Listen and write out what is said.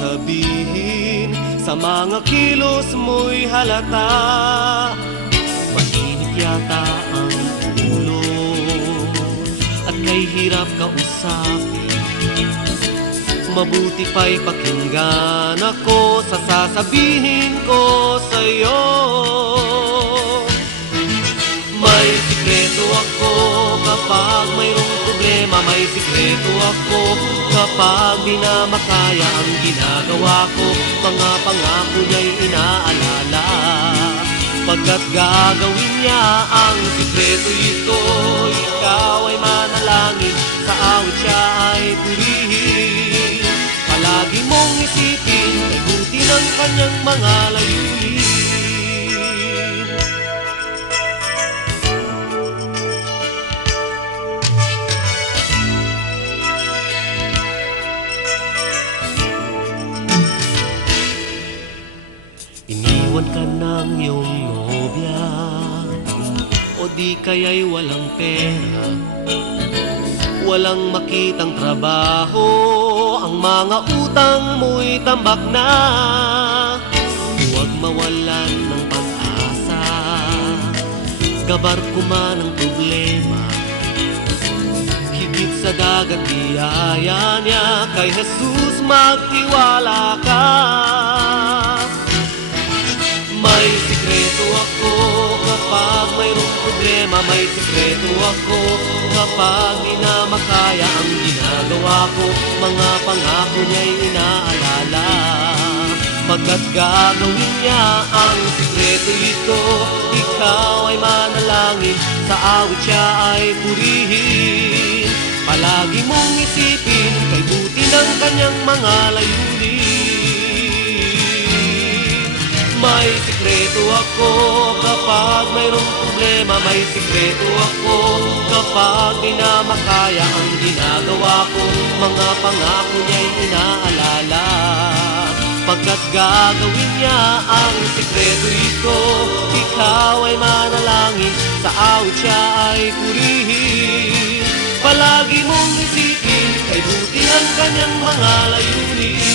sabihin, sa mga kilos mo'y halata. Mainit yata ang ulo at kay hirap kausapin. Mabuti pa'y pakinggan ako sa sasabihin ko sa'yo. May sikreto ako kapag mayroong problema. May sikreto ako kapag di na makaya ang ginagawa ko. Mga pangako niya'y inaalala, pagkat gagawin niya ang sikreto ito. Ikaw ay manalangin, sa awit siya ay purihin. Palagi mong isipin, kay buti ng kanyang mga layunin. Iniwan ka ng iyong nobya, o di kaya'y walang pera, walang makitang trabaho, ang mga utang mo'y tambak na. Huwag mawalan ng pag-asa, kabarko man ang problema. Higit sa dagat biyaya niya, kay Jesus magtiwala ka. May sikreto ako kapag mayroong problema. May sikreto ako kapag di na makaya ang ginagawa ko. Mga pangako niya'y inaalala, pagkat gagawin niya ang sikreto ito. Ikaw ay manalangin, sa awit siya ay purihin. Palagi mong isipin, kay buti ng kanyang mga layunin. May sikreto ako kapag mayroong problema. May sikreto ako kapag di na makaya ang ginagawa ko. Mga pangako niya'y inaalala, pagkat gagawin niya ang sikreto ito. Ikaw ay manalangin, sa awit siya ay purihin. Palagi mong isipin, kay buti ng kanyang mga layunin.